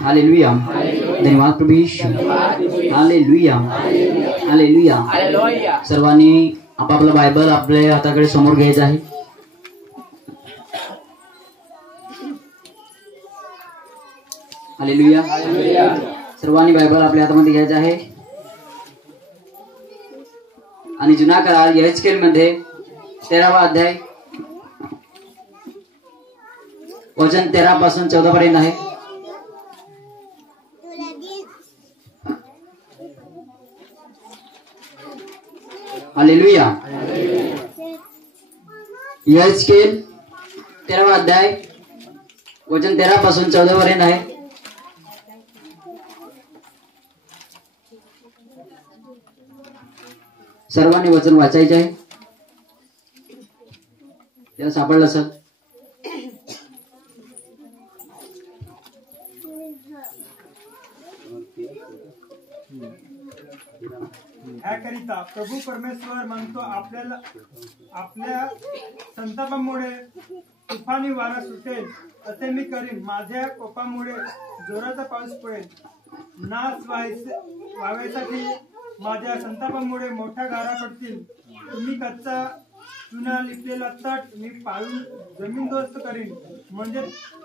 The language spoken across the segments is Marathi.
हालेलुया, धन्यवाद प्रभू यीशू, हालेलुया, हालेलुया. सर्वांनी आपापलं बायबल आपल्या हाताकडे समोर घ्यायचं आहे. हालेलुया. सर्वांनी बायबल आपल्या हातामध्ये घ्यायचं आहे आणि जुना करार यहेजकेल मध्ये 13वा अध्याय वचन 13 पासून 14 पर्यंत आहे. हालेलुया. यहेजकेल 13वा अध्याय वचन 13 पासून 14 पर्यंत आहे. सर्वांनी वचन वाचायचे आहे. त्याला सापडलं सर. ह्याकरिता प्रभू परमेश्वर म्हणतो, आपल्या संतापामुळे तुफानी वारा सुटेल असे मी करीन. माझ्या कोपामुळे जोराचा पाऊस पडेल. नाश व्हावयासाठी माझ्या संतापामुळे मोठ्या गारा पडतील. तुम्ही कच्चा चुना लिपलेला तट मी पाळून जमीनदोस्त करीन, म्हणजे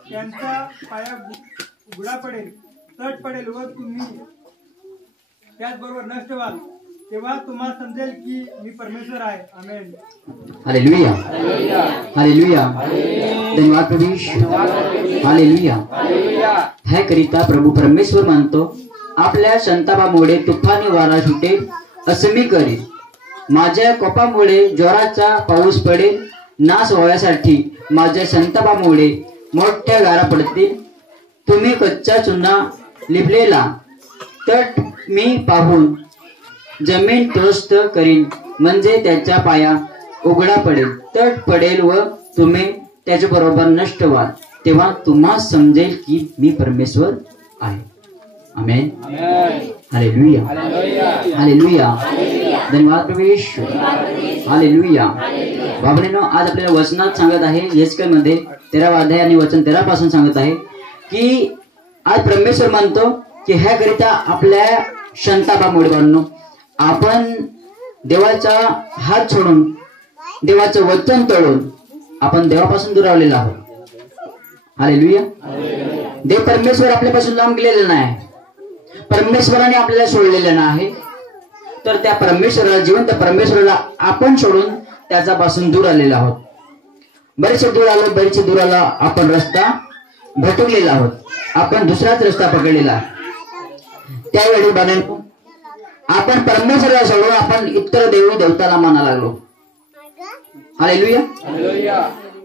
त्यांचा पाया उघडा पडेल, तट पडेल व तुम्ही त्याचबरोबर नष्ट व्हाल. तेव्हा तुम्हाला समजेल की मी परमेश्वर आहे. आमेन. हालेलुया, हालेलुया, धन्यवाद प्रभू यीशू, हालेलुया. ह्याकरिता प्रभू परमेश्वर म्हणतो, आपल्या संतापामुळे तुफानी वारा सुटेल असे मी करेन. माझ्या कोपामुळे जोराचा पाऊस पडेल. नाश व्हावयासाठी माझ्या संतापामुळे मोठ्या गारा पडतील. तुम्ही कच्चा चुना लिपलेला तट मी पाहून जमीन त्रस्त करीन, म्हणजे त्याचा पाया उघडा पडेल, तट पडेल व तुम्ही त्याच्या बरोबर नष्ट व्हाल. तेव्हा तुम्हा समजेल की मी परमेश्वर आहे. आमेन. हालेलुया, हालेलुया, धन्यवाद प्रभू यीशू, हालेलुया. बाबलेनो, आज आपल्याला वचनात सांगत आहे, यहेजकेल मध्ये 13वा अध्याय आणि वचन 13 पासून सांगत आहे की आज परमेश्वर म्हणतो की ह्याकरिता आपल्या संतापामुळे बनणं आपण देवाचा हात सोडून, देवाचं वचन तोडून आपण देवापासून दुरावलेला आहोत. हालेलुया. देव परमेश्वर आपल्यापासून लांब गेलेला नाही. परमेश्वराने आपल्याला सोडलेलं नाही, तर त्या परमेश्वराला, जिवंत परमेश्वराला आपण सोडून त्याच्यापासून दूर आलेलो आहोत. बरेचसे दूर आलो, आपण रस्ता भटकलेला आहोत. आपण दुसराच रस्ता पकडलेला आहे. त्यावेळी बाळांनो, आपण परमेश्वराला सोडून आपण इतर देवी देवताला माना लागलो. हालेलुया.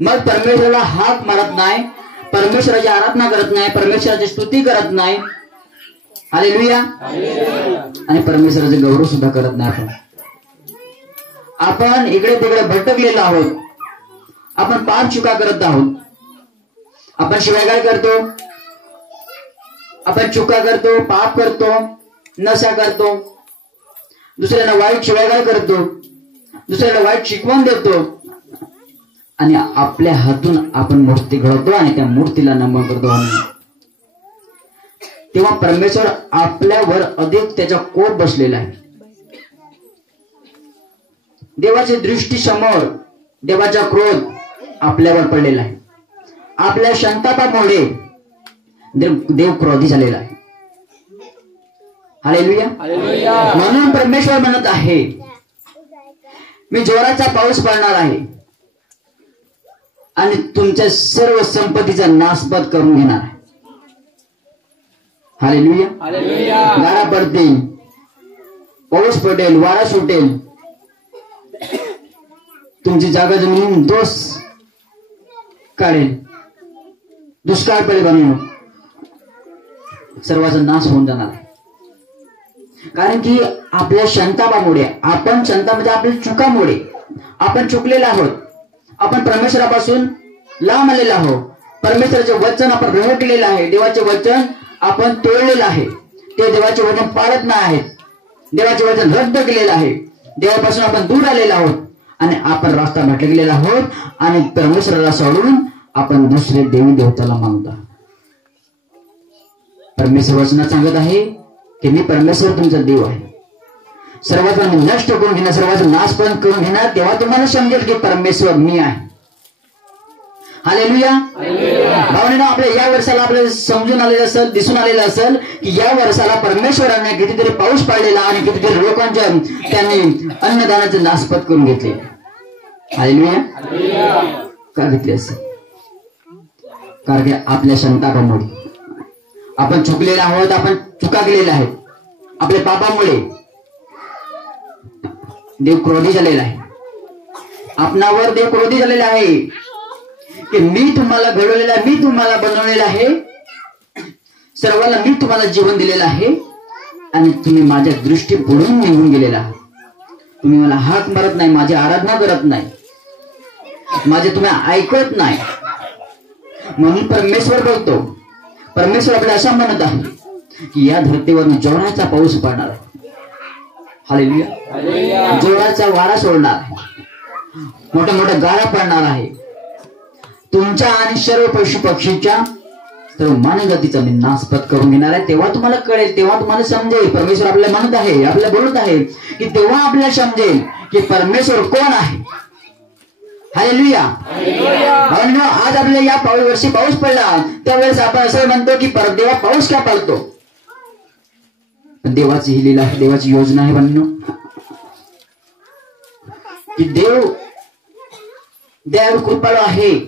मग परमेश्वराला हाक मारत नाही, परमेश्वराची आराधना करत नाही, परमेश्वराची स्तुती करत नाही. हालेलुया. आणि परमेश्वराचे गौरव सुद्धा करत नाही. आपण इकडे तिकडे भटकलेलो आहोत. आपण पाप चुका करत आहोत. आपण शिवाय करतो, आपण चुका करतो, पाप करतो, नशा करतो, दुसऱ्यांना वाईट शिवाय करतो, दुसऱ्याला वाईट शिकवण देतो आणि आपल्या हातून आपण मूर्ती घडवतो आणि त्या मूर्तीला नमन करतो. तेव्हा परमेश्वर आपल्यावर अधिक त्याचा कोप बसलेला आहे. देवाची दृष्टी समोर देवाचा क्रोध आपल्यावर पडलेला आहे. आपल्या संतापामुळे देव क्रोधी झालेला आहे. हालेलुया. म्हणून परमेश्वर म्हणत आहे, मी जोराचा पाऊस पडणार आहे आणि तुमच्या सर्व संपत्तीचा नाशपात करून घेणार आहे. हालेलुया. गारा पडतील, पाऊस पडेल, वारा सुटेल, तुमची जागा जमीन दोष काढेल, दुष्काळ पडेल, बनवून सर्वांचा नाश होऊन जाणार. कारण की आपल्या संतापामुळे, आपण संता म्हणजे आपल्या चुकामुळे आपण चुकलेलो आहोत. आपण परमेश्वरापासून लांब आलेलो आहोत. परमेश्वराचे वचन आपण रखडलेलं आहे. देवाचे वचन आपण तोडलेलं आहे. ते देवाचे वचन पाळत नाही आहेत. देवाचे वचन रद्द केलेलं आहे. देवापासून आपण दूर आलेलो आहोत आणि आपण रस्ता भटकलेला आहोत आणि परमेश्वराला सोडून आपण दुसरे देवी देवताला मानतो. परमेश्वर वचनात सांगत आहे की मी परमेश्वर तुमचा देव आहे. सर्वात नष्ट करून घेणार, सर्वात नाश पण करून घेणार. तेव्हा तुम्हाला समजेल की परमेश्वर मी आहे. हालेलुया. भावनेनं आपल्या या वर्षाला आपल्याला समजून आलेलं असेल, दिसून आलेलं असेल की या वर्षाला परमेश्वराने कितीतरी पाऊस पाडलेला आणि कितीतरी लोकांच्या त्यांनी अन्नदानाचे नाशपत करून घेतले. हालेलुया. का घेतले असेल? कारण की आपल्या संतापामुळे आपण चुकलेले आहोत, आपण चुका केलेल्या आहेत. आपल्या पापामुळे देव क्रोधी झालेला आहे. आपणावर देव क्रोधी झालेला आहे की मी तुम्हाला घडवलेला, मी तुम्हाला बनवलेला आहे, सर्वांना मी तुम्हाला जीवन दिलेलं आहे आणि तुम्ही माझ्या दृष्टी पुढून निघून गेलेला आहात. तुम्ही मला हाक मारत नाही, माझी आराधना करत नाही, माझे तुम्ही ऐकत नाही. म्हणून परमेश्वर बोलतो, परमेश्वर आपल्याला असं म्हणत आहे की या धरतीवर जोराचा पाऊस पडणार आहे. हालेलुया. जोराचा वारा सोडणार आहे, मोठ्या मोठ्या गारा पडणार आहे. तुमच्या आणि सर्व पशु पक्षीच्या सर्व मानवजातीचा मी नाशपत करून घेणार आहे. तेव्हा तुम्हाला कळेल, तेव्हा तुम्हाला समजेल. परमेश्वर आपल्याला म्हणत आहे, आपल्याला बोलत आहे की तेव्हा आपल्याला समजेल की परमेश्वर कोण आहे. हालेलुया. आज आपल्याला या वर्षी पाऊस पडला, त्यावेळेस आपण असं म्हणतो की देवा पाऊस का पडतो. देवाची ही लीला आहे, देवाची योजना आहे म्हणून की देव कृपाळू आहे,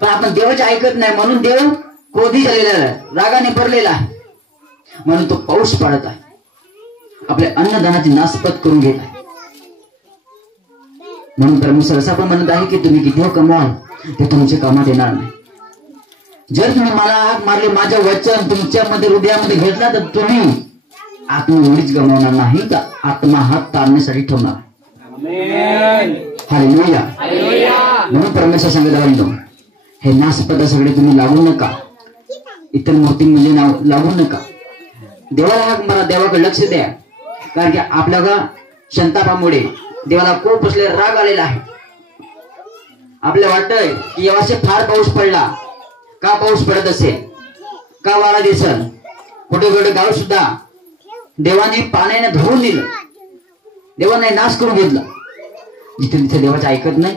पण आपण देवाचे ऐकत नाही. म्हणून देव क्रोधी झालेला आहे, रागाने भरलेला आहे. म्हणून तो पाऊस पाडत आहे, आपल्या अन्नदानाची नाशपत करून घेत आहे. म्हणून परमेश्वर असं पण म्हणत आहे की तुम्ही किती कमवाल ते तुमच्या कामात येणार नाही. जर तुम्ही मला हाक मारले, माझं वचन तुमच्यामध्ये हृदयामध्ये घेतला, तर तुम्ही आत्मा एवढीच गमावणार नाही, तर आत्मा हात तारण्यासाठी ठेवणार. हालेलुया. म्हणून परमेश्वर सांगत हे नाशपत सगळे तुम्ही लागू नका, इतर मूर्तीमध्ये लागू नका. देवाला हाक मारा, देवाकडे लक्ष द्या. कारण की आपल्या संतापामुळे देवाला खूप असले राग आलेला आहे. आपल्याला वाटतंय की यावर्षी फार पाऊस पडला, का पाऊस पडत असेल, का वारा दिसल. कुठे कुठे गाव सुद्धा देवाने पाण्याने धरून दिलं, देवाने नाश करून घेतला. जिथे तिथे देवाचं ऐकत नाही,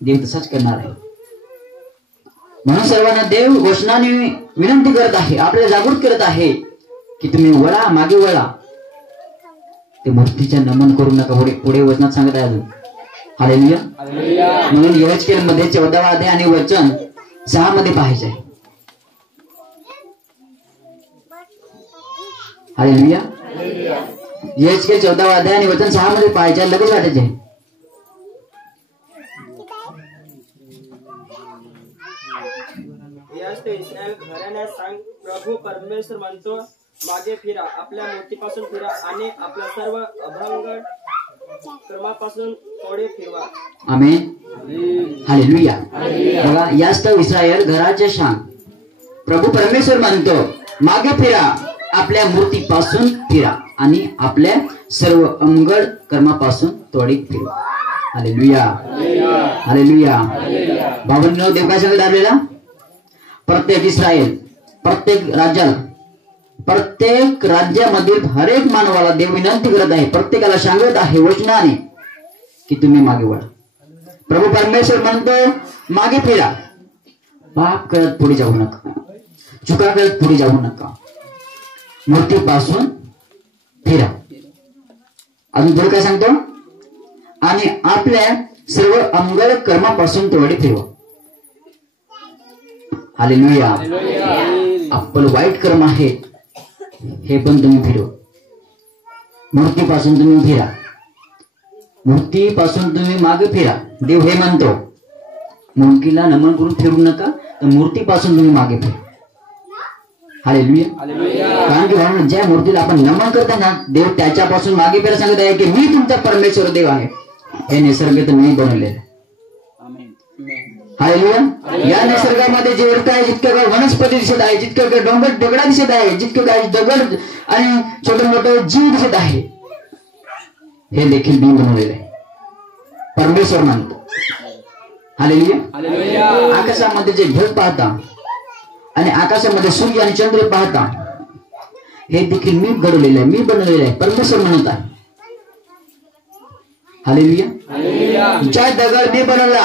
देव तसाच करणार आहे. म्हणून सर्वांना देव वचनाने विनंती करत आहे, आपल्याला जागृत करत आहे की तुम्ही वळा, मागे वळा. ते मूर्तीच्या नमन करू नका. पुढे वचनात सांगत आहे अजून. हालेलुया. म्हणून यहेजकेल मध्ये 14वा अध्याय आणि वचन 6 मध्ये पाहायचे आहे. हालेलुया. यहेजकेल 14वा अध्याय आणि वचन 6 मध्ये पाहायचे आहे. लगेच वाटायचे आहे. इस्रायल घराण्यास सांग, प्रभू परमेश्वर म्हणतो, मागे फिरा, आपल्या मूर्तीपासून फिरा आणि आपल्या सर्व अभंग कर्मापासून थोडे फिरवा. आमेन. हालेलुया. बघा, यास्त इस्रायल घराचे सांग, प्रभू परमेश्वर म्हणतो, मागे फिरा, आपल्या मूर्तीपासून फिरा आणि आपल्या सर्व अमंगळ कर्मापासून त्वरित फिरवा. हालेलुया. हालेलुया. भावांनो, देव काय सांगत आपल्याला? प्रत्येक इस्रायल, प्रत्येक राज्यामधील हर एक मानवाला देव विनंती करत आहे, प्रत्येकाला सांगत आहे वचनाने की तुम्ही मागे वळा. प्रभू परमेश्वर म्हणतो, मागे फिरा, पाप करत पुढे जाऊ नका, चुका करत पुढे जाऊ नका, मूर्तीपासून फिरा. अजून पुढे काय सांगतो? आणि आपल्या सर्व अमंगळ कर्मापासून थोडे फिरवा. हालेलुया. आपलं वाईट कर्म आहे हे पण तुम्ही फिरवा. मूर्तीपासून तुम्ही फिरा, मूर्तीपासून तुम्ही मागे फिरा. देव हे म्हणतो, मूर्तीला नमन करून फिरू नका, तर मूर्तीपासून तुम्ही मागे फिरा. हालेलुया. कारण की म्हणून ज्या मूर्तीला आपण नमन करतो ना, देव त्याच्यापासून मागे फिरा सांगत आहे की मी तुमचा परमेश्वर देव आहे. हे निसर्ग तर मी बनवलेलं आहे. हालेलुया. या निसर्गामध्ये जे अर्थ आहे, जितकं काय वनस्पती दिसत आहे, जितकं काय डोंगर दगडा दिसत आहे, जितकं काय दगड आणि छोटे मोठे जीव दिसत आहे, हे देखील मी बनवलेलं आहे, परमेश्वर मानतो. हालेलुया. आकाशामध्ये जे ढग पाहता आणि आकाशामध्ये सूर्य आणि चंद्र पाहता, हे देखील मी घडवलेलं आहे, मी बनवलेलं आहे, परमेश्वर म्हणत आहे. हालेलुया. ज्या दगड मी बनवला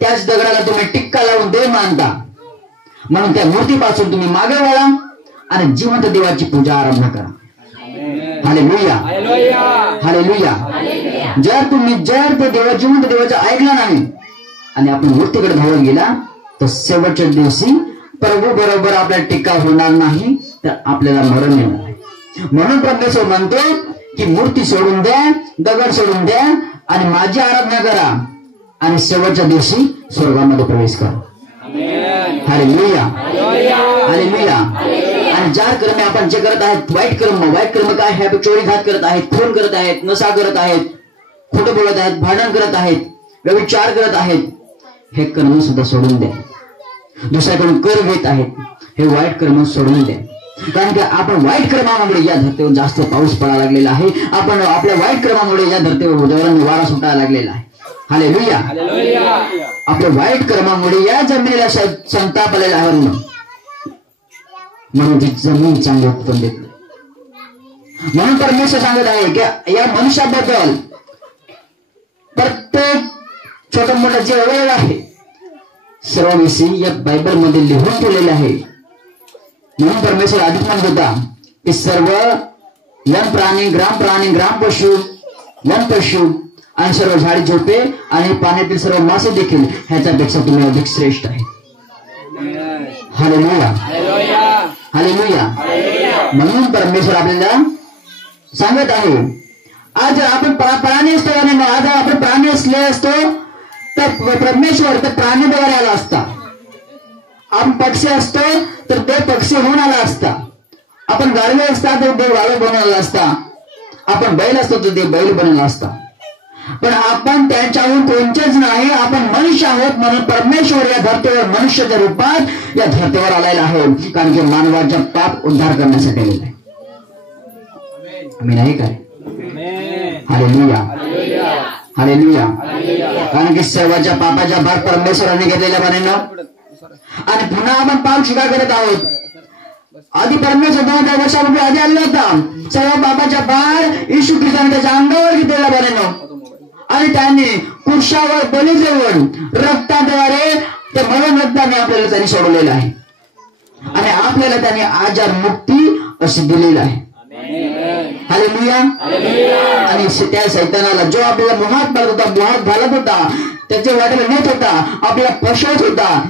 त्याच दगडाला तुम्ही टिक्का लावून देव मानता, म्हणून त्या मूर्तीपासून तुम्ही मागे वळा आणि जिवंत देवाची पूजा आरंभ करा. हालेलुया. हालेलुया. जर ते जिवंत देवाचं ऐकलं नाही आणि आपण मूर्तीकडे धावत गेला तर शेवटच्या दिवशी प्रभू बरोबर आपल्याला टीका होणार नाही, तर आपल्याला मरण येणार आहे. म्हणून परमेश्वर म्हणतो की मूर्ती सोडून द्या, दगड सोडून द्या आणि माझी आराधना करा आणि शेवटच्या दिवशी स्वर्गामध्ये प्रवेश करा. हालेलुया. हालेलुया. आणि ज्या कर्मे आपण जे करत आहेत, वाईट कर्म काय आहे? चोरी घात करत आहेत, खून करत आहेत, नशा करत आहेत, खोटं बोलत आहेत, भांडण करत आहेत, व्यभिचार करत आहेत, हे कर्म सुद्धा सोडून द्या. दुसऱ्याकडून कर घेत आहेत, हे वाईट कर्म सोडून द्या. कारण की आपण वाईट कर्मामुळे या धर्तीवर जास्त पाऊस पडायला लागलेला आहे. आपण आपल्या वाईट कर्मामुळे या धर्तीवर जोराने वारा सुटायला लागलेला आहे. हालेलुया. आपल्या वाईट कर्मामुळे या जमिनीला संताप आलेला आहे, म्हणून ती जमीन चांगली उत्पन्न देत नाही. म्हणून परमेश्वर सांगत आहे की या मनुष्याबद्दल प्रत्येक छोटं मोठं जे अवयव आहे सर्वविषयी या बायबल मध्ये लिहून ठेवलेले आहे. म्हणून परमेश्वर आधीच म्हणत होता की सर्व वन प्राणी, ग्राम पशु, वन पशु आणि सर्व झाडी झोपे आणि पाण्यातील सर्व मासे देखील ह्याच्यापेक्षा तुम्ही अधिक श्रेष्ठ आहे. हालेलुया. हालेलुया. म्हणून परमेश्वर आपल्याला सांगत आहे, आज आपण प्राणी असतो आणि आज आपण प्राणी असले असतो तर परमेश्वर तर प्राणीद्वारे आला असता. आपण पक्षी असतो तर देव पक्षी होऊन आला असता. आपण गाढवे असता तर देव गाढव बनून आला असता. आपण बैल असतो तर देव बैल बनवला असता. पण आपण त्यांच्याहून कोणतेच नाही, आपण मनुष्य आहोत. म्हणून परमेश्वर या धर्तीवर मनुष्याच्या रूपात या धर्तीवर आलेला आहे, कारण की मानवाचा पाप उद्धार करण्यासाठी आलेला आहे. आम्ही नाही काय? हालेलुया. हालेलुया. कारण की सर्वांच्या पापाच्या भार परमेश्वराने घेतलेल्या पाण्यानं आणि पुन्हा आपण पाप स्वीकार करत आहोत. आधी परमेश्वर 2000 वर्षापूर्वी आधी आला होता. सर्व पापाच्या भार येशू ख्रिस्ताने त्याच्या अंगावर घेतलेल्या पाण्यानं आणि त्याने पुरुषावर बली देऊन रक्ताद्वारे ते मरण रक्ताने आपल्याला त्यांनी सोडवलेलं आहे आणि आपल्याला त्याने आजार मुक्ती अशी दिलेलं आहे. हालेलुया. आणि त्या सैतानाला जो आपल्याला मोहात पाडत होता, मोहात घालत होता, त्याच्या वाटेला नेत होता, आपल्याला फसवत होता,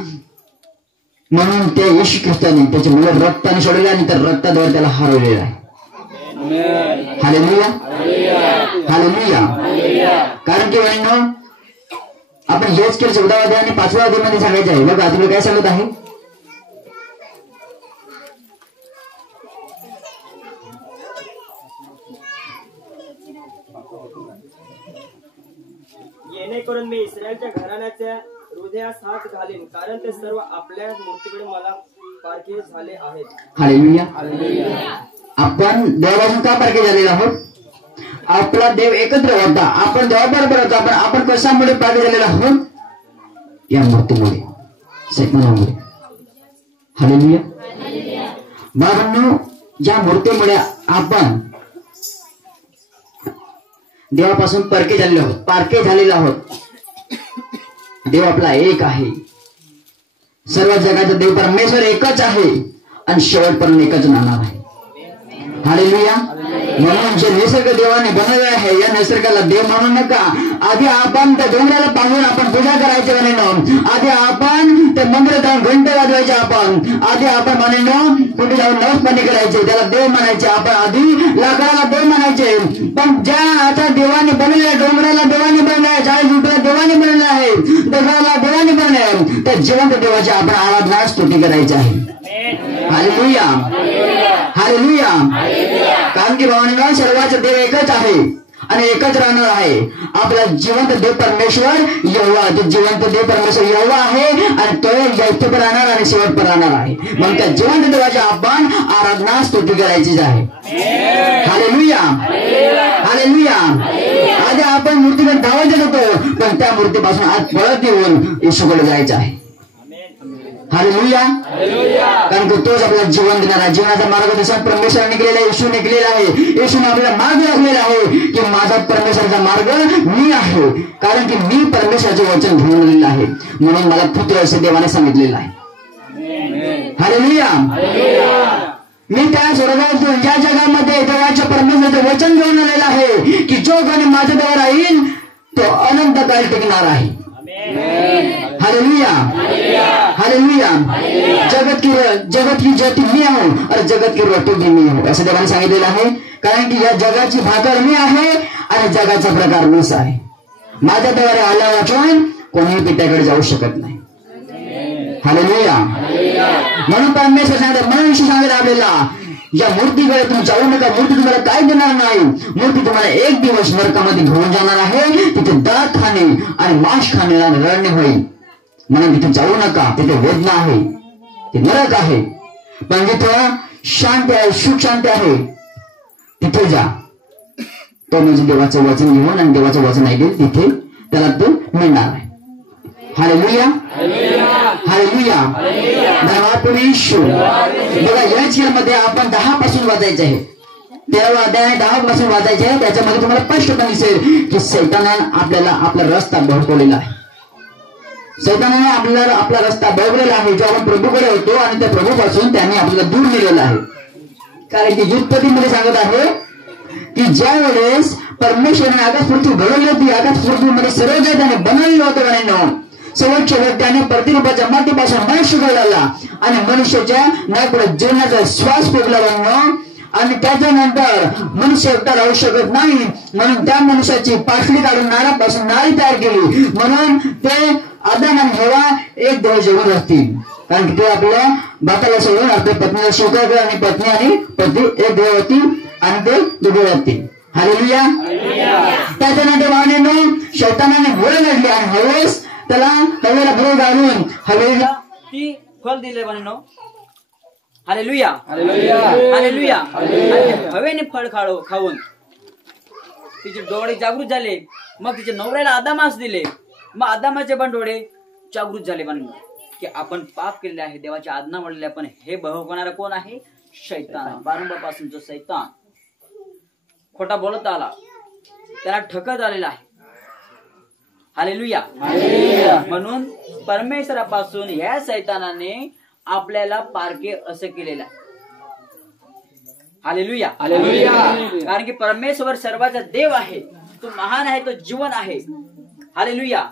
म्हणून त्या येशू ख्रिस्ताने त्याचे मुलं रक्ताने सोडले आणि त्या रक्ताद्वारे त्याला हरवलेलं आहे. हालेलुया. हालेलुया. कारण की आपण हेच केलं 14व्या अध्याय आणि 5व्या अध्यायामध्ये सांगायचं आहे. बघा तुम्ही काय सांगत आहे, येणेकरून मी इस्रायलच्या घराण्याच्या हृदयास हात घालीन, कारण ते सर्व आपल्या मूर्तीकडे मला पारखे झाले आहेत. हालेलुया. आपण देवापासून का पारखे झालेलो आहोत? आपला देव एकत्र होता, आपण देवाबरोबर होता, पण आपण कशामुळे पारखे झालेलो आहोत? या मूर्तीमुळे, सैतानामुळे. हालेलुया. बाबांनो, या मूर्तीमुळे आपण देवापासून पारखे झालेलो आहोत. देव आपला एक आहे. सर्व जगाचा देव परमेश्वर एकच आहे आणि शेवटपर्यंत एकच राहणार आहे. हालेलुया. म्हणून जे निसर्ग देवाने बनवले आहे, या निसर्गाला देव म्हणू नका. आधी आपण त्या डोंगराला पाहून आपण पूजा करायची म्हणून, आधी आपण त्या मंदिरात जाऊन घंटे वाजवायचे, आधी आपण म्हणून कुठे जाऊन नवसपाणी करायचे, त्याला देव म्हणायचे. आपण आधी लाकडाला देव म्हणायचे. पण ज्या आता देवाने बनवलेल्या डोंगराला देवाने बनवले आहे, 40 रुपयाला देवाने बनवले आहे, दगडाला देवाने बनवले आहे, त्या जिवंत देवाची आपण आराधना स्तुती करायची आहे. हालेलुया. हालेलुया. कारण की भावना सर्वांचा देव एकच आहे आणि एकच राहणार आहे. आपला जिवंत देव परमेश्वर यहोवा, तो जिवंत देव परमेश्वर यहोवा आहे आणि तो इथे पण राहणार आणि शेवट पण राहणार आहे. म्हणून त्या जिवंत देवाची आपण आराधना स्तुती करायचीच आहे. हालेलुया. हालेलुया. आधी आपण मूर्तीकडे धावत होतो, पण त्या मूर्तीपासून आज पळत येऊन येशूकडे जायचं आहे. हालेलुया. कारण की तोच आपल्याला जीवन देणार आहे. जीवनाचा मार्ग तसा परमेश्वर निघलेला आहे, येशू निघलेला आहे. येशूने आपल्याला मार्ग दाखवलेला आहे की माझा परमेश्वराचा मार्ग मी आहे, कारण की मी परमेश्वराचे वचन घेऊन आलेलं आहे, म्हणून मला पुत्र असे देवाने सांगितलेलं आहे. हालेलुया. मी त्या स्वर्गातून या जगामध्ये देवाच्या परमेश्वराचे वचन घेऊन आलेलं आहे की जो कोणी माझ्या देवावर राहील तो अनंत काळ टिकणार आहे. हालेलुया. हालेलुया. जगत की ज्योति मी हूं और जगत की रोटी भी मी हूं, असं देवाने सांगितलेलं आहे. कारण की या जगाची भाकर मी आहे आणि जगाचा प्रकार मीच आहे. माझ्या देवाने आल्यावर वाचून कोणीही पित्याकडे जाऊ शकत नाही. हालेलुया. म्हणून परमेश्वर सांगतात, म्हणून सांगत आपल्याला या मूर्तीकडे तुम्ही जाऊ नका. मूर्ती तुम्हाला काय देणार नाही. मूर्ती तुम्हाला एक दिवस नरकामध्ये घेऊन जाणार आहे. तिथे दात खाणे आणि मांस खाणे आणि रडणे होईल. म्हणून तिथे जाऊ नका. तिथे वेदना आहे, ते नरक आहे. पण जिथं शांती आहे, सुख शांती आहे, तिथे जा. तो म्हणजे देवाचं वचन घेऊन आणि देवाचं वचन ऐकेल तिथे त्याला तो मिळणार आहे. हालेलुया. हालेलुया. धन्यवाद प्रभू येशू. बघा या चित्रमध्ये आपण 10 पासून वाचायचे आहे. 13वा अध्याय 10 पासून वाचायचे आहे. त्याच्यामध्ये तुम्हाला स्पष्टपणे दिसेल की सैतानाने आपल्याला आपला रस्ता भडकवलेला आहे. सैतानाने आपल्याला आपला रस्ता भडकवलेला आहे, जो आपण प्रभूकडे होतो आणि त्या प्रभूपासून त्यांनी आपल्याला दूर नेलेला आहे. कारण की युद्धपतीमध्ये सांगत आहे की ज्या वेळेस परमेश्वराने आकाश पृथ्वी घडवली होती, आकाश पृथ्वीमध्ये सर्व काही त्याने बनवलेलं होतं आणि सर्वोच्च त्याने प्रतिरूपाच्या मातीपासून मनुष्य घडवला आणि मनुष्याच्या नाकपुढे जीवनाचा श्वास फेकला बनवून, आणि त्याच्यानंतर मनुष्य एकटा राहू शकत नाही म्हणून त्या मनुष्याची पाठली काढून नारापासून नारी तयार केली. म्हणून ते आदाम आणि हवा एक देव जेवण असतील, कारण की ते आपल्या बापाला सोडून आपल्या पत्नीला स्वीकार आणि पत्नी आणि पती एक देव होतील आणि ते दुबळे असतील. हालेलुया. त्याच्यानंतर वाहनेनो शैतानाने मुळे घडली आणि हवेस त्याला हवेला भूळ घालून हवेला ती फल दिले बनो. हालेलुया. हालेलुया. हवेने फळ खाऊन तिचे डोळे जागृत झाले. मग तिचे नवऱ्याला आदामास दिले. मग आदामाचे पण डोळे जागृत झाले बनो की आपण पाप केलेले आहे, देवाच्या आज्ञा मोडलेल्या. पण हे भोगवणारा कोण आहे? शैतान. प्रारंभापासूनचा शैतान खोटा बोलत आला, त्याला ठकत आलेला आहे. हालेलुया. म्हणून परमेश्वरापासून या सैतानाने आपल्याला पारखे असं केलेलं आहे. हालेलुया. कारण की परमेश्वर सर्वाचा देव आहे, तो महान आहे, तो जीवन आहे. हालेलुया.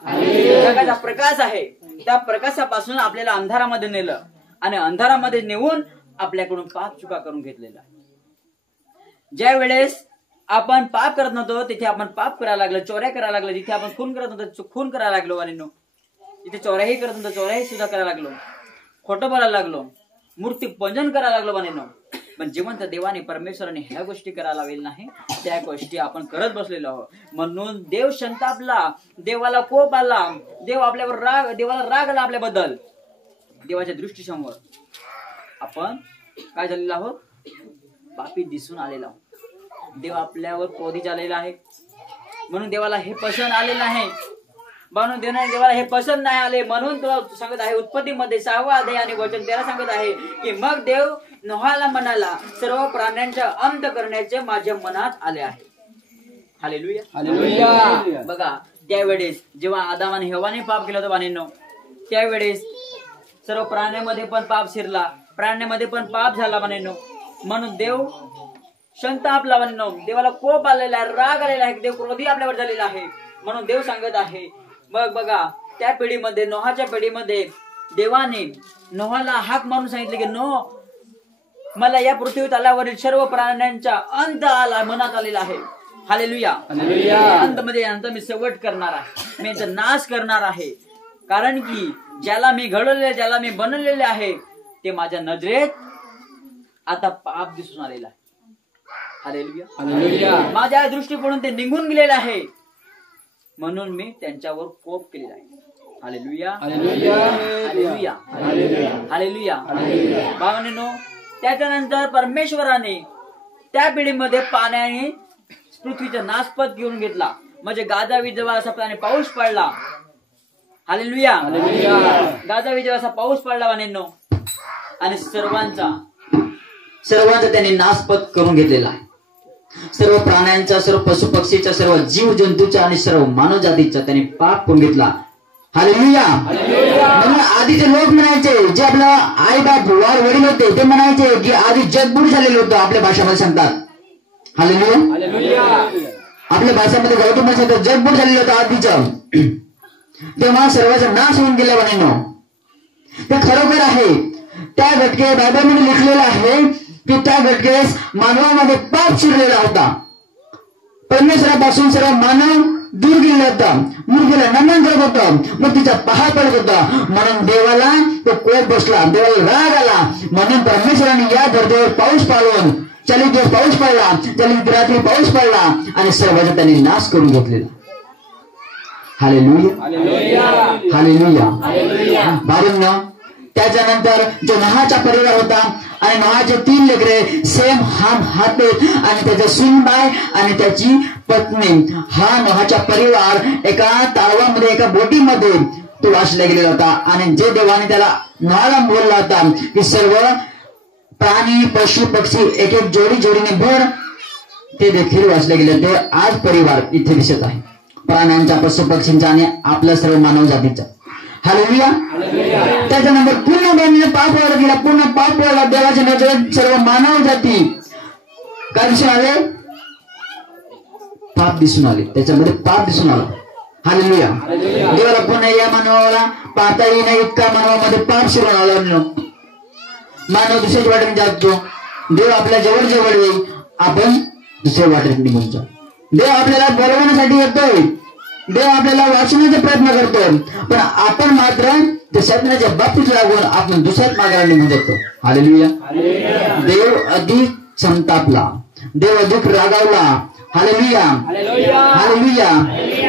जगाचा प्रकाश आहे. त्या प्रकाशापासून आपल्याला अंधारामध्ये नेलं आणि अंधारामध्ये नेऊन आपल्याकडून पाप चुका करून घेतलेला. ज्या वेळेस आपण पाप करत नव्हतो तिथे आपण पाप करायला लागलो, चोऱ्या करायला लागलो. जिथे आपण खून करत नव्हतो खून करायला लागलो आणि जिथे चोऱ्याही करत नव्हतो चोऱ्याही सुद्धा करायला लागलो, खोटं बोलायला लागलो, मूर्ती पूजन करायला लागलो बनेनो. पण जिवंत देवाने परमेश्वराने ह्या गोष्टी करायला लावलेल्या नाही, त्या गोष्टी आपण करत बसलेलो आहोत. म्हणून देव संतापला, देवाला कोप आला, देवाला राग आला आपल्याबद्दल. देवाच्या दृष्टीसमोर आपण काय झालेलो आहोत? पापी दिसून आलेलो आहोत. देव आपल्यावर क्रोधित झालेला आहे. म्हणून देवाला हे पसंत आलेलं आहे. म्हणून देवाला हे पसंत नाही आले. म्हणून तुला सांगत आहे उत्पत्तीमध्ये 6वा अध्याय आणि वचन 13 सांगत आहे की मग देव नोहाला म्हणाला, सर्व प्राण्यांचा अंत करण्याचे माझ्या मनात आले आहे. हालेलुया. बघा त्यावेळेस जेव्हा आदाम आणि हवाने पाप केलं होतं बाणींनो, त्यावेळेस सर्व प्राण्यांमध्ये पण पाप शिरला, प्राण्यांमध्ये पण पाप झाला बाणींनो. म्हणून देव संतापला बाणींनो, देवाला कोप आलेला आहे, राग आलेला आहे, देव क्रोधी आपल्यावर झालेला आहे. म्हणून देव सांगत आहे. मग बघा त्या पिढीमध्ये, नोहाच्या पिढीमध्ये देवाने नोहाला हाक मारून सांगितले की नो, मला या पृथ्वी तलावरील सर्व प्राण्यांचा अंत आला मनात आलेला आहे. हालेलुया. अंत मी शेवट करणार आहे, मी यांचा नाश करणार आहे. कारण की ज्याला मी घडवलेले, ज्याला मी बनवलेले आहे ते माझ्या नजरेत आता पाप दिसून आलेला आहे. हालेलुया. माझ्या दृष्टीकोनातून ते निघून गेलेले आहे, म्हणून मी त्यांच्यावर कोप केलेला आहे. हालेलुया. हालेलुया. हालेलुया. भावांनो, त्याच्यानंतर परमेश्वराने त्या पिढीमध्ये पाण्याने पृथ्वीचा नाशपत घेऊन घेतला. म्हणजे गाजावी जेव्हा असा पाऊस पडला. हालेलुया. गाजा विजयाचा पाऊस पडला वानेनो आणि सर्वांचा त्यांनी नाशपत करून घेतलेला आहे. सर्व प्राण्यांचा, सर्व पशु पक्षीचा, सर्व जीव जंतूचा आणि सर्व मानव जातीचा त्यांनी पाप करून घेतला. हालेलुया. म्हणून आधीचे लोक म्हणायचे, जे आपला आई बाप वडील होते, ते म्हणायचे की आधी जगबूड झालेलं होतं. आपल्या भाषामध्ये सांगतात. हालेलुया. आपल्या भाषामध्ये गौतम मध्ये सांगतात जगबूड झालेलं होतं आधीचं. तेव्हा सर्वांचा नाश होऊन गेला म्हणून ते खरोखर आहे. त्या घटके बायबलमध्ये लिखलेलं आहे की त्या घटकेस मानवामध्ये पाप शिरलेला होता. परमेश्वरापासून सर्व मानव दूर गेला होता. मूर्तीला नमन करत होता, मूर्तीचा पहार पडत होता. म्हणून देवाला तो कोप बसला, देवाला राग आला. म्हणून परमेश्वराने या धर्तीवर पाऊस पाडून 40 दिवस पाऊस पडला, 40 रात्री पाऊस पडला आणि सर्वांचा त्यांनी नाश करून घेतलेला. हालेलुया. हालेलुया. भारूंनो, त्याच्यानंतर जो नोहाचा परिवार होता आणि नोहाचे 3 लेकरे सेम, हाम, हापेत आणि त्याचा सुनबाई आणि त्याची पत्नी. हा नोहाचा परिवार एका तळावामध्ये, एका बोटीमध्ये तो वाचला गेलेला होता. आणि जे देवाने त्याला नोहाला बोलला होता की सर्व प्राणी, पशु, पक्षी एक एक जोडीने भर, ते देखील वाचले गेले होते. आज परिवार इथे दिसत आहे, प्राण्यांचा, पशु पक्षींचा आणि आपल्या सर्व मानव जातीचा. हालेलुया. त्याच्यानंतर पूर्ण पाप वाढत गेला, पूर्ण पाप वाढला. देवाच्या नजरेत सर्व मानव जाती काय दिसून आले? पाप दिसून आले. त्याच्यामध्ये पाप दिसून आला. हालेलुया. देवाला पुन्हा या मानवाला पाहता येईना इतका मानवामध्ये पाप शिरून आला. मानव दुसऱ्याच वाटेने जातो. देव आपल्या जवळ येईल, आपण दुसऱ्या वाटेत निघून जाऊ. देव आपल्याला बोलवण्यासाठी येतोय, देव आपल्याला वाचवण्याचा प्रयत्न करतो, पण आपण मात्र त्या शैतानाच्या बाबतीत लागून आपण दुसऱ्याच मार्गाला निघून जातो. हालेलुया. देव अधिक संतापला, देव अधिक रागावला. हालेलुया. हालेलुया.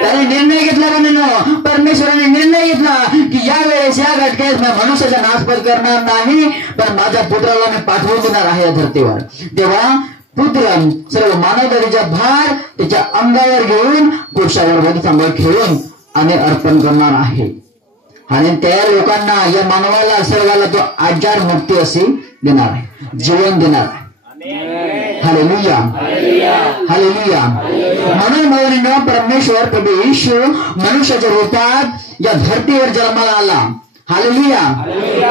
त्याने निर्णय घेतला म्हणून परमेश्वराने निर्णय घेतला की यावेळेस या घटकेस मी मनुष्याचा नाशपत करणार नाही, पण माझ्या पुत्राला मी पाठवून देणार आहे या धर्तीवर. तेव्हा पुत्र सर्व मानवजातीचा भार त्याच्या अंगावर घेऊन पुरुषावर वधस्तंभावर खेळून आणि अर्पण करणार आहे. आणि त्या लोकांना, या मानवाला सर्वाला तो आजार मुक्ती अशी देणार आहे, जीवन देणार आहे. हालेलुया. हालेलुया. म्हणून भावनेनो, परमेश्वर प्रभू येशू मनुष्याच्या रूपात या धरतीवर जन्माला आला. हालेलुया.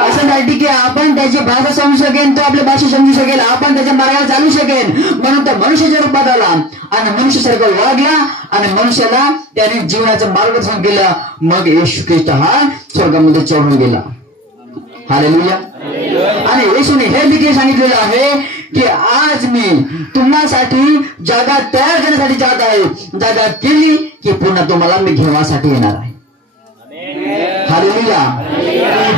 असं नाही की आपण त्याची भाषा समजू शकेन, तो आपली भाषा समजू शकेल, आपण त्याच्या मार्गाला चालू शकेन. म्हणून तो मनुष्याच्या रूपात आला आणि मनुष्यासारखं वागला आणि मनुष्याला त्याने जीवनाचं मार्गदर्शन केलं. मग येशू ख्रिस्त हा स्वर्गामध्ये चढून गेला. हालेलुया. आणि येशूने हे देखील सांगितलेलं आहे की आज मी तुम्हासाठी जागा तयार करण्यासाठी जात आहे. जागा केली की पुन्हा तुम्हाला मी घेण्यासाठी येणार आहे. हालेलुया.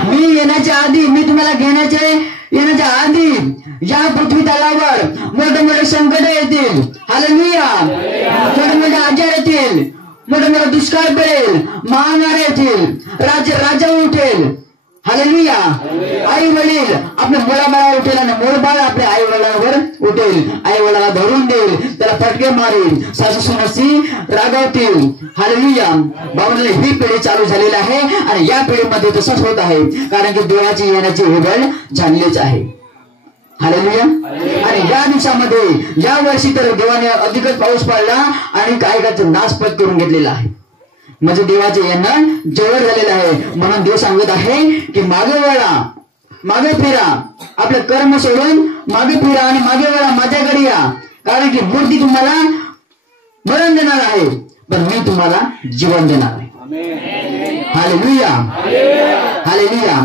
मी येण्याच्या आधी, मी तुम्हाला येण्याच्या आधी या पृथ्वी तलावर मोठे मोठे संकट येतील. हालेलुया. मोठे मोठे आजार येतील, मोठे मोठे दुष्काळ पडेल, महामारी येतील, राजा उठेल. हालेलुया. आई वडील आपल्या मुलाबाळावर उठेल आणि मूळबाळ आपल्या आई वडिलांवर उठेल, आई वडिलाला धरून देईल, त्याला फटके मारेल, सासू सुनासी रागवतील. हालेलुया. बाबांनी ही पिढी चालू झालेली आहे आणि या पिढीमध्ये तसंच होत आहे, कारण की देवाची येण्याची वेळ झालेलीच आहे. हालेलुया. आणि या दिवसामध्ये, या वर्षी तर देवाने अधिकच पाऊस पडला आणि काही नाशपत करून घेतलेला आहे. म्हणजे देवाचे येणं जवळ झालेलं आहे. म्हणून देव सांगत आहे की मागे वळा, मागे फिरा, आपले कर्म सोडून मागे फिरा आणि मागे वळा, माझ्याकडे या, कारण की मूर्ती तुम्हाला मरण देणार आहे, पण मी तुम्हाला जीवन देणार आहे. हालेलुया. हालेलुया.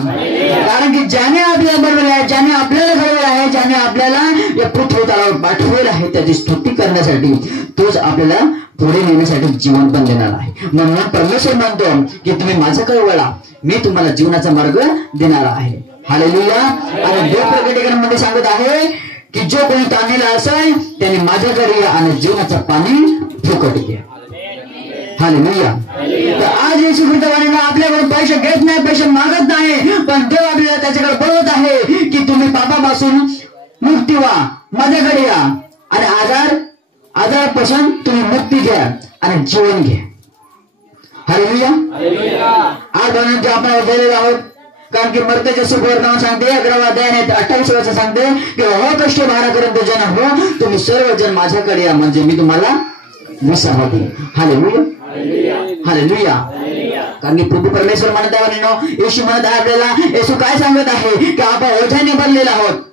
कारण की ज्याने आपल्याला बनवले आहे, ज्याने आपल्याला घडवले आहे, ज्याने आपल्याला या पृथ्वी तलावर पाठवले आहे त्याची स्तुती करण्यासाठी, तोच आपल्याला पुढे नेण्यासाठी जीवन पण देणार आहे. म्हणून परमेश्वर म्हणतो की तुम्ही माझ्याकडे वळा, मी तुम्हाला जीवनाचा मार्ग देणार आहे. हालेलुया. आणि देव प्रकटीकरणामध्ये सांगत आहे की जो कोणी ताणलेला असेल त्याने माझ्याकडे या आणि जीवनाचं पाणी फुकट घ्या. हालेलुया. तर आज येशू ख्रिस्ताने आपल्याकडून पैसे घेत नाही, पैसे मागत नाही, पण देव आपल्याला त्याच्याकडे बोलवत आहे की तुम्ही पापापासून मुक्ती व्हा, माझ्याकडे या आणि आजारापासून तुम्ही मुक्ती घ्या आणि जीवन घ्या. हालेलुया. आज आज बनवून जे आपण गेलेलो आहोत, कारण की मर्त्याचे सुवर्तमान सांगते 11 अध्याय 28 वचन सांगते की कष्ट भारापर्यंत जन हो, तुम्ही सर्वजण माझ्याकडे या, म्हणजे मी तुम्हाला विसावा देईन. Hallelujah, hallelujah. कारण की प्रभू परमेश्वर म्हणत आहे, येशू म्हणत आहे आपल्याला, येशू काय सांगत आहे की आपण ओझ्याने भरलेले आहोत,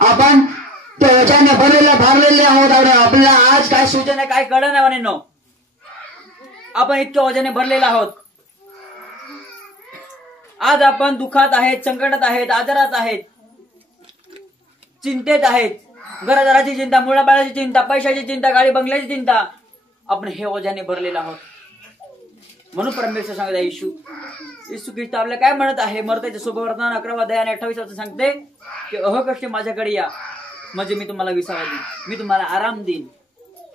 आपण त्या ओझ्याने भरलेले आहोत. आपल्याला आज काय सूचना काय कळलं नाही म्हणेनो, आपण इतक्या ओझ्याने भरलेला आहोत. आज आपण दुःखात आहेत, संकटात आहेत, आजारात आहेत, चिंतेत आहेत, घरादाराची चिंता, मुलाबाळाची चिंता, पैशाची चिंता, गाडी बंगल्याची चिंता, आपण हे ओझ्याने भरलेला आहोत. म्हणून परमेश्वर सांगत आहे, येशू ख्रिस्त आपल्याला काय म्हणत आहे, मर्त्याचे सुवर्तमान 11 अध्याय 28 वचन सांगते की कष्ट माझ्याकडे या, म्हणजे मी तुम्हाला विसावा देईन, मी तुम्हाला आराम देईन.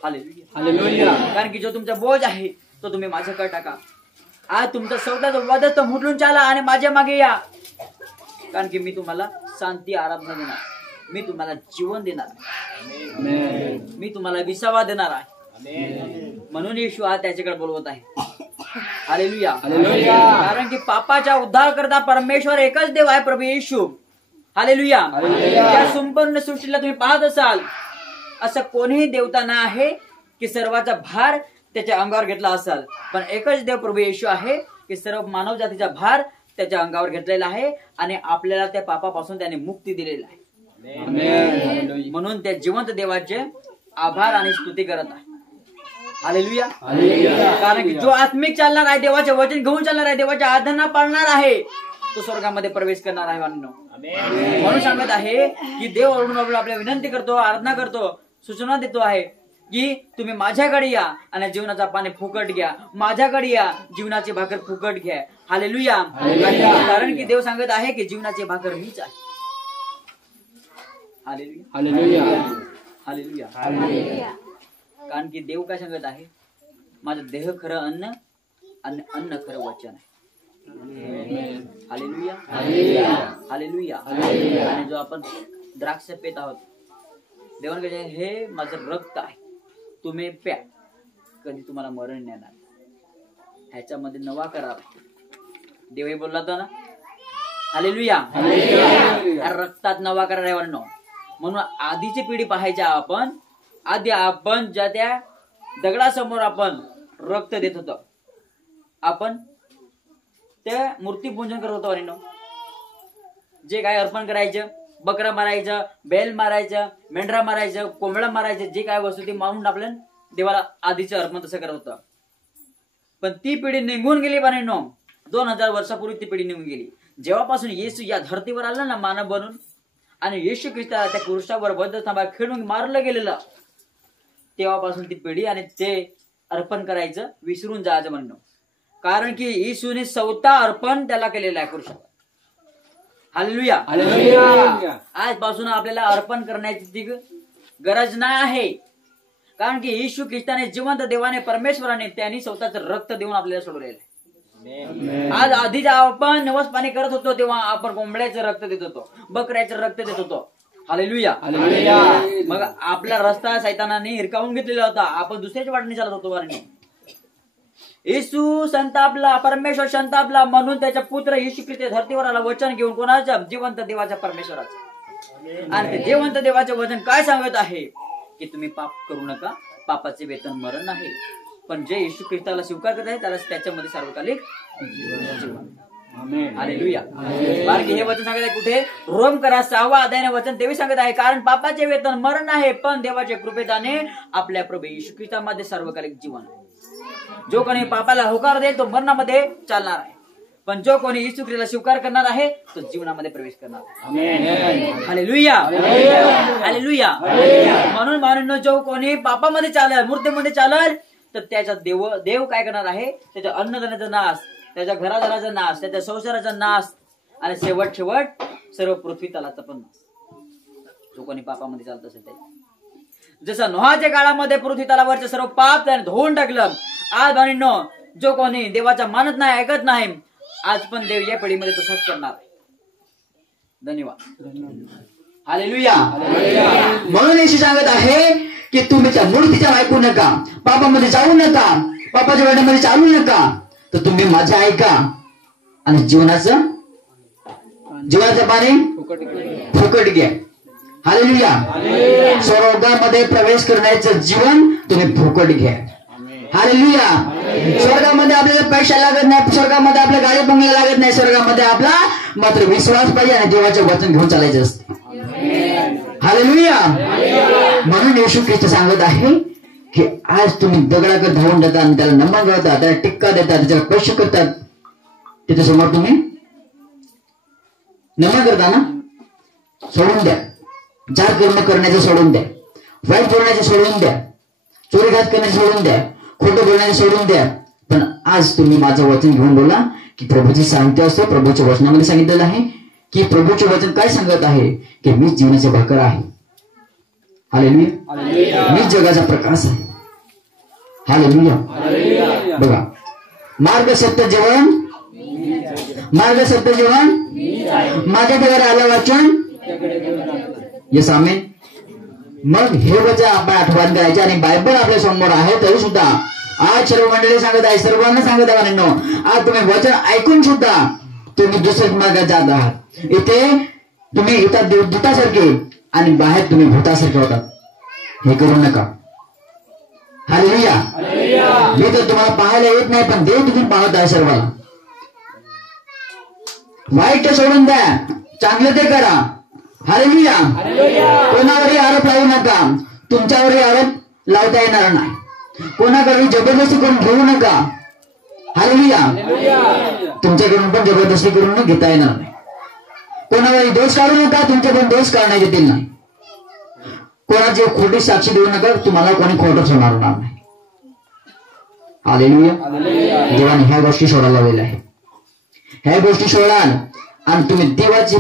हालेलुया. कारण की जो तुमचा बोज आहे तो तुम्ही माझ्याकडे टाका. आज तुमचा सौदाचा वादत मुटलून चाला आणि माझ्या मागे या, कारण की मी तुम्हाला शांती, आराम देणार, मी तुम्हाला जीवन देणार, मी तुम्हाला विसावा देणार आहे. म्हणून येशू आज त्याच्याकडे बोलवत आहे. हालेलुया. कारण की पापाचा उद्धार करता परमेश्वर एकच देव आहे, प्रभू येशू. हालेलुया. त्या संपूर्ण सृष्टीला तुम्ही पाहत असाल, असं कोणीही देवता नाही आहे की सर्वाचा भार त्याच्या अंगावर घेतला असाल, पण एकच देव प्रभू येशू आहे की सर्व मानव जातीचा भार त्याच्या अंगावर घेतलेला आहे आणि आपल्याला त्या पापापासून त्याने मुक्ती दिलेली आहे. म्हणून त्या जिवंत देवाचे आभार आणि स्तुती करत आहे. हालेलुया. कारण की जो आत्मिक चालणार आहे, देवाचे वचन घेऊन चालणार आहे, देवाच्या आराधना पाळणार आहे, तो स्वर्गामध्ये प्रवेश करणार आहे. म्हणून सांगत आहे की देव आपल्याला विनंती करतो, आराधना करतो, सूचना देतो आहे की तुम्ही माझ्याकडे या आणि जीवनाचा पाणी फुकट घ्या, माझ्याकडे या, जीवनाची भाकर फुकट घ्या. हालेलुया. कारण की देव सांगत आहे की जीवनाची भाकर मीच आहे. हालेलुया. हालेलुया. हालेलुया. कारण की देव काय सांगत आहे, माझं देह खरं अन्न आणि अन्न खरं वचन आहे. हालेलुया. हालेलुया. आणि जो आपण द्राक्ष पेत आहोत, देवाने कहे हे माझं रक्त आहे, तुम्ही प्या, कधी तुम्हाला मरण येणार. ह्याच्यामध्ये नवा करार आहे. देव हे बोलला होता ना. हालेलुया. रक्तात नवा करार आहे म्हणून. म्हणून आधीची पिढी पाहायची आपण, आधी आपण ज्या त्या दगडासमोर आपण रक्त देत होतो, आपण त्या मूर्ती पूजन करत होतो. आणि जे काय अर्पण करायचं, बकरा मारायचं, बैल मारायचं, मेंढरा मारायचं, कोंबडा मारायचं, जे काय वस्तू ती मारून आपल्या देवाला आधीचं अर्पण तसं करत होतं. पण ती पिढी निघून गेली बाळांनो. 2000 वर्षापूर्वी ती पिढी निघून गेली. जेव्हापासून येशू या धर्तीवर आला ना मानव बनून, आणि येशू ख्रिस्ताला त्या क्रूसावर बद्धस्तंभात खेळून मारलं गेलेलं, तेव्हापासून ती पिढी आणि ते अर्पण करायचं विसरून जायचं म्हणणं. कारण की येशूने स्वतः अर्पण त्याला केलेलं आहे क्रूसावर. हालेलुया. आजपासून आपल्याला अर्पण करण्याची गरज नाही आहे, कारण की येशू ख्रिस्ताने जिवंत देवाने परमेश्वराने त्यांनी स्वतःचं रक्त देऊन आपल्याला सोडवलेलं आहे. आज आधी आपण नवस पाणी करत होतो तेव्हा आपण कोंबड्याचं रक्त देत होतो, बकऱ्याचं रक्त देत होतो. हालेलुया. मग आपला रस्ता सैतानाने हिरकावून घेतलेला होता, आपण दुसऱ्याच्या वाटेने चालत होतो. वारणे येशू संतापला, परमेश्वर संतापला, म्हणून त्याचा पुत्र येशू ख्रिस्त धर्तीवर आला वचन घेऊन. कोणाचं? जिवंत देवाच्या परमेश्वराचं. आणि ते जिवंत देवाचे वचन काय सांगत आहे की तुम्ही पाप करू नका, पापाचे वेतन मरण आहे, पण जे येशू ख्रिस्ताला स्वीकार करत आहे त्याला त्याच्यामध्ये सार्वकालिक जीवन. हालेलुया. कारण की हे वचन सांगत आहे कुठे? रोम करा 6 अध्यायाने वचन तेही सांगत आहे, कारण पापाचे वेतन मरण आहे, पण देवाच्या कृपेने आपल्या प्रभू येशू ख्रिस्तामध्ये सार्वकालिक जीवन आहे. जो कोणी पापाला होकार देईल तो मरणामध्ये चालणार आहे, पण जो कोणी येशू ख्रिस्ताला स्वीकार करणार आहे तो जीवनामध्ये प्रवेश करणार आहे. हालेलुया. हालेलुया. म्हणून मानून जो कोणी पापामध्ये चालेल, मूर्तीमध्ये चालेल, तर त्याचा देव काय करणार आहे? त्याच्या अन्नदानाचा नाश, त्याच्या घरादाराचा नाश, त्याच्या संसाराचा नाश, आणि शेवट सर्व पृथ्वी तलाचा पण नाश. जो कोणी पापामध्ये चालत असेल त्याच्या, जसं नोहाच्या काळामध्ये पृथ्वी तलावरचं सर्व पाप त्याने धुवून टाकलं, आज बाणींनो जो कोणी देवाचा मानत नाही, ऐकत नाही, आज पण देव या पिढीमध्ये तसंच करणार आहे. धन्यवाद. हालेलुया. म्हणून येशू सांगत आहे की तुम्ही त्या मूर्तीच्या ऐकू नका, पापामध्ये जाऊ नका, पापाच्या वेळेमध्ये चालू नका, तर तुम्ही माझे ऐका आणि जीवनाचं पाणी फुकट घ्या. हालेलुया. स्वर्गामध्ये प्रवेश करण्याचं जीवन तुम्ही फुकट घ्या. हालेलुया. स्वर्गामध्ये आपल्याला पैसा लागत नाही, स्वर्गामध्ये आपल्या गाडी बंगला लागत नाही, स्वर्गामध्ये आपला मात्र विश्वास पाहिजे आणि देवाचे वचन घेऊन चालायचे असते. हालेलुया. म्हणून येशू ख्रिस्त सांगत आहे की आज तुम्ही दगडाकडे धावून जाता आणि त्याला नमन करता, त्याला टिक्का देतात, त्याला पैसे करतात, त्याच्या समोर तुम्ही नमन करता ना, सोडून द्या. जार कर्म करण्याचं सोडून द्या, वाईट बोलण्याचं सोडून द्या, चोरीघात करण्याचं सोडून द्या, खोटं बोलण्याचं सोडून द्या. पण आज तुम्ही माझं वचन घेऊन बोला की प्रभूची सांगते असतो. प्रभूच्या वचनामध्ये सांगितलेलं आहे की प्रभूचे वचन काय सांगत आहे की मीच जीवनाचे भाकर आहे. हालेलुया. मीच जगाचा प्रकाश आहे. हालेलुया. बघा, मार्ग सत्य जीवन माझ्या घरात आलं वचन. येस आमेन. मग हे वचन आपण आठवण करायचे आणि बायबल आपल्या समोर आहे तरी सुद्धा आज सर्व मंडळी सांगत आहे, सर्वांना सांगत आहे म्हणून आज तुम्ही वचन ऐकून सुद्धा तुम्ही दुसऱ्या मार्गात जात आहात. इथे तुम्ही इथं दूतासारखे आणि बाहेर तुम्ही भूतासारखे होतात. हे करू नका. हालेलुया. मी तर तुम्हाला पाहायला येत नाही, पण देव तुम्ही पाहत आहे सर्वांना. वाईट सोडून द्या, चांगलं ते करा. हालेलुया. कोणावरही आरोप लावू नका. तुमच्यावरही आरोप लावता येणार नाही. कोणाकडे जबरदस्ती करून घेऊ नका. हालेलुया. तुमच्याकडून पण जबरदस्ती करून घेता येणार नाही. कोणावरही दोष काढू नका. तुमचे पण दोष काढण्यात येतील नाही. कोणाची खोटी साक्षी देऊ नका. तुम्हाला कोणी खोटं होणार नाही. हालेलुया. देवाने ह्या गोष्टी सोडायला लावलेल्या आहे. ह्या गोष्टी सोडाल आणि तुम्ही देवाची